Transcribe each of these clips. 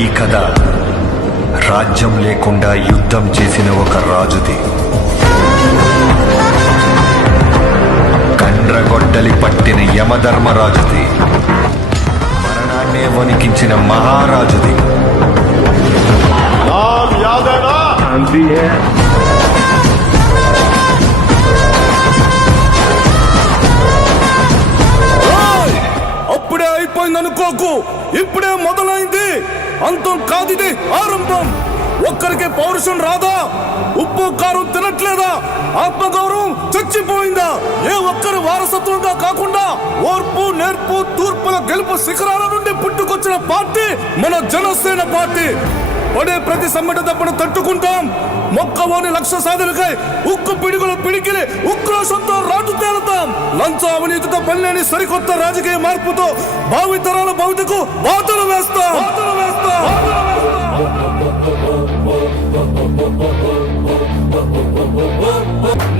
ఈ కథ రాజ్యం లేకుండా యుద్ధం చేసిన ఒక రాజుది. కండ్రగొడ్డలి పట్టిన యమధర్మరాజుది. మరణాన్నే వణికించిన మహారాజుది. అప్పుడే అయిపోయింది అనుకోకు, ఇప్పుడే మొదలైంది. అంతం కాదిది, ఆరంభం. ఒక్కరికి పౌరుషం రాదా? ఉప్పు కారం తినట్లేదా? ఆత్మగౌరవం చచ్చిపోయిందా? ఏ ఒక్కరి వారసత్వంగా కాకుండా ఓర్పు నేర్పు తూర్పుల గెలుపు శిఖరాల నుండి పుట్టుకొచ్చిన పార్టీ మన జనసేన పార్టీ. పడే ప్రతి సమ్మెట దెబ్బను తట్టుకుంటాం. మొక్కవోని లక్ష్య సాధనకై ఉక్కు పిడుగులు పిడికిలి ఉక్రోషంతో రాటు తేలుతాం. లంచ అవినీతితో పనిలేని సరికొత్త రాజకీయ మార్పుతో భావితరాల భవితకు బాటలు వేస్తాం.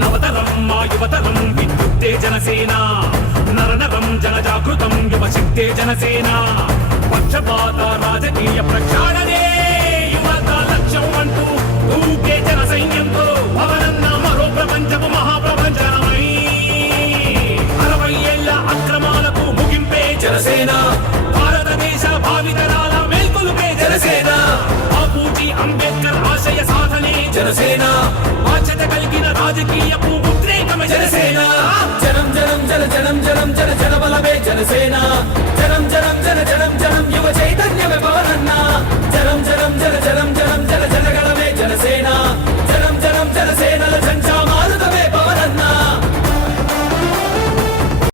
నవతరం మా యువతరం విద్యుత్తే జనసేన, నరనరం జనజాగృతం యువశక్తే జనసేన. పక్షపాత రాజకీయ ప్రక్షాళనే యువత లక్ష్యం అంటూ ఊకే జన సైన్యంతో పవనన్న మరో ప్రపంచపు మహాప్రపంచమై 60 ఏళ్ల అక్రమాలకు ముగింపే జనసేన. భారతదేశ భావితరాల మేల్కొలుపే జనసేన. బాపూజీ అంబేద్కర్ ఆశయ సాధనే జనసేన. బాధ్యత కలిగిన రాజకీయపు ఉద్రేకమే జనసేన. జనం జనం జన జనం జనం జన